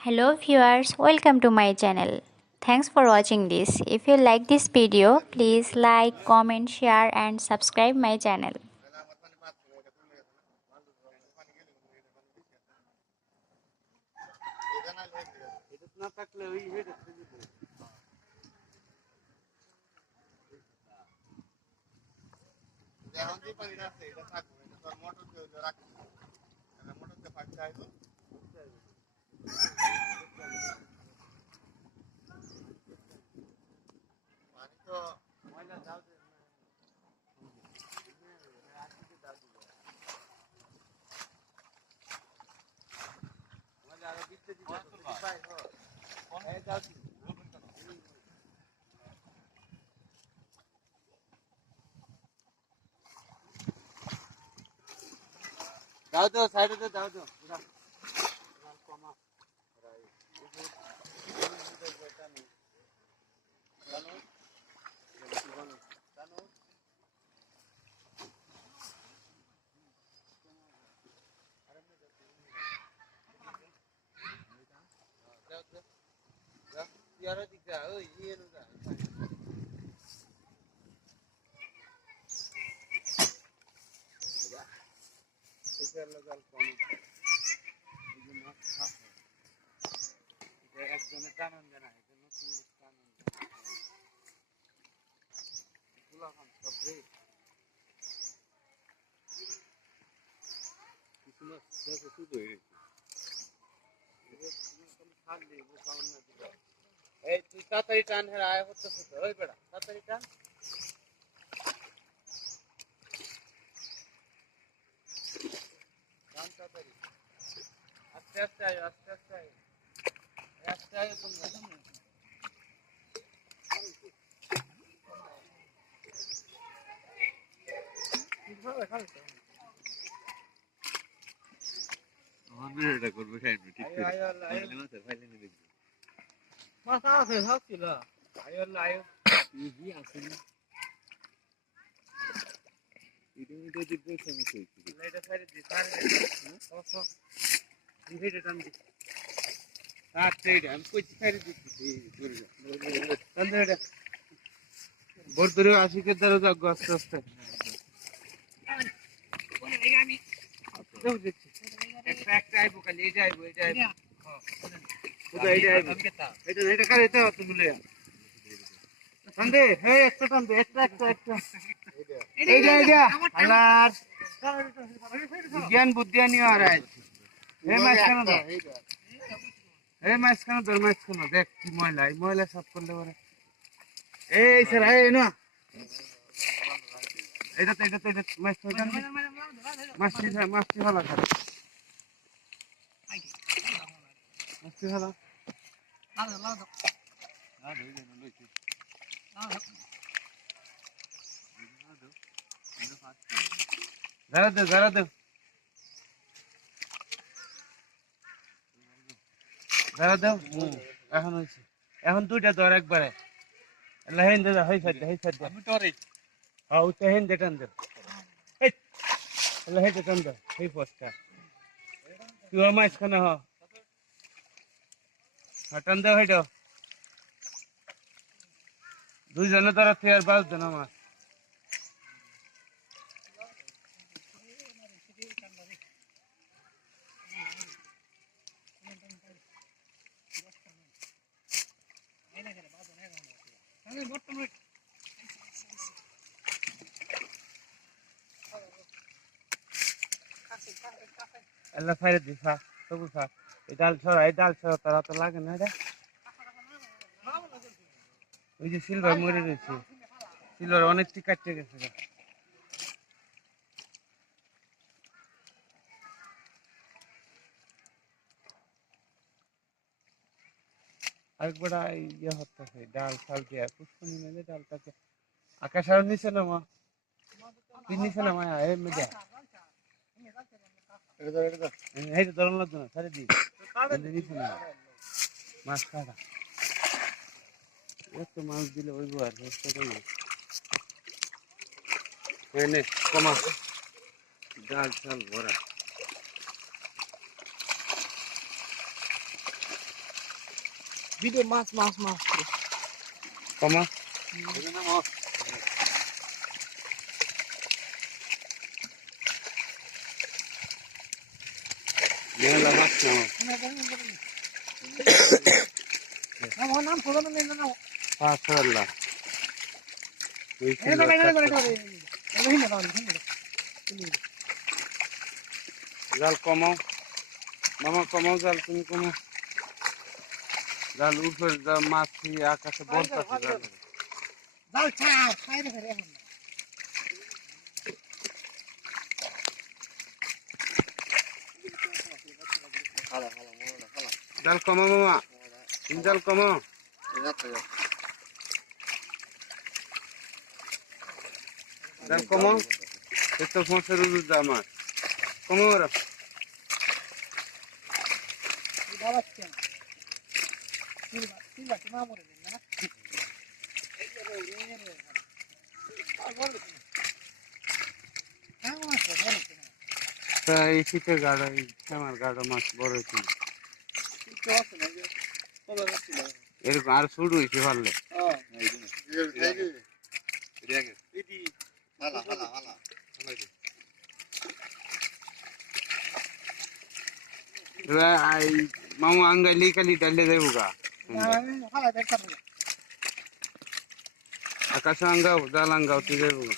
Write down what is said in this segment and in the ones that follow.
Hello viewers, welcome to my channel. Thanks for watching this. If you like this video, please like, comment, share and subscribe my channel. দাও দাও সাইডে দাও দাও ইয়ার দিক যা ওই ইয়ে নো যা এটার লাগাল কম এই মাছ খাস এটা একজনের টানন দেনা এটা নতুন টানন পুলা খান সব রে কিছু না সব শুধু হয়ে গেছে তুমি খাল দিয়ে কাউন না দিবা এই তুই তাড়াতাড়ি টান হেরা আয় করতেছ তো ওই বেড়া তাড়াতাড়ি টান টান তাড়াতাড়ি আস্তে আস্তে আয় আস্তে আস্তে আয় আস্তে আয় তোমরা কিভাবে খাবে আমাদের এটা করবে খাইনি ঠিক করে আইলে মাছের ফাইলে নিয়ে দেখবি মাছ আছে সব ছিল আয়ো আয়ো ইজি আছে না এটা যদি পয়সা নিতে হইছে এটা সাইডে দি সাইডে ওসো দিতে টান দি কাট সাইডে আমি কই সাইডে দিছি করে যা টান দে এটা বড় ধরে আশিকের দ্বারা যা গস্ত আছে কোন এই আমি দেখ দেখছি একটা আইবো খালি এটা আইবো হ্যাঁ ওটা এটা আইবো এটা কারে এটা তুমি লয়া সন্দে হে একটা টান দে একটা এইটা আলার জ্ঞান বুদ্ধি নিয়ে আর আই হে মাছ কেন দাও হে মাছ কেন ধর মাছ কেন দেখ কি ময়লা এই ময়লা সাফ করলে পরে এই স্যার এই না এটা মাছ তো জান মাছটি ভালো খারাপ মাছটি ভালো যারা দে এখন হয়েছে এখন দুইটা ধর একবারে হেন দে হই সাইড আমি টরে হ্যাঁ ওটা হেন দে টান দে এই হেন দে টান দে এই পোস্টটা তুই মাছ খানা টান দে হইটো দুইজনে ধরা তুই আর বাস দেন আমার আল্লাহ ফাইরে দি ফা তবু ফা এই ডাল ছড়া তারা তো লাগে না রে ওই যে সিলভার মরে রয়েছে সিলভার অনেকটি কাটতে গেছে আরেকবার ইয়ে হচ্ছে ডাল ফাল দিয়ে পুষ্পনি মেলে ডালটাকে আকাশ আর নিচে না মা তুই নিচে না মায়া এর মধ্যে এইটা ধরন লাগতো না সারে দি নিচে না মাছ কাটা এত মাছ দিলে ওই আর নে কমা ডাল চাল ভরা ভিডিও মাছ মাছ মাছ কমা মেলা মাছ নামা নাম ফোন নেই না 5,000 লাখ জাল কমাও মামা কমাও জাল তুমি কমাও জাল উপরে মাছ আকাশে বলতেছে জাল জাল ছাড় খাই রে এখন জাল কমাও মামা তুমি জাল কমাও জাল কমাও এত ফোঁসের উজুর দাম আর কমাও ওরা এই শীতের গাড়া এই আমার গাড়া মাছ বড় হয়েছে এরকম আর শুরু হয়েছে পারলে মামু আঙ্গাইলি খালি ডালে দেবো গা আকাশ আঙ্গাও জাল আঙ্গাও তুই দেবো গা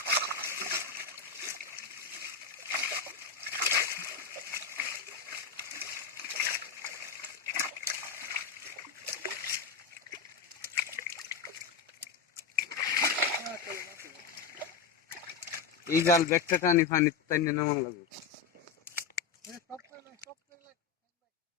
এই জাল ব্যাগটা টানি ফানি টানি নামান লাগবে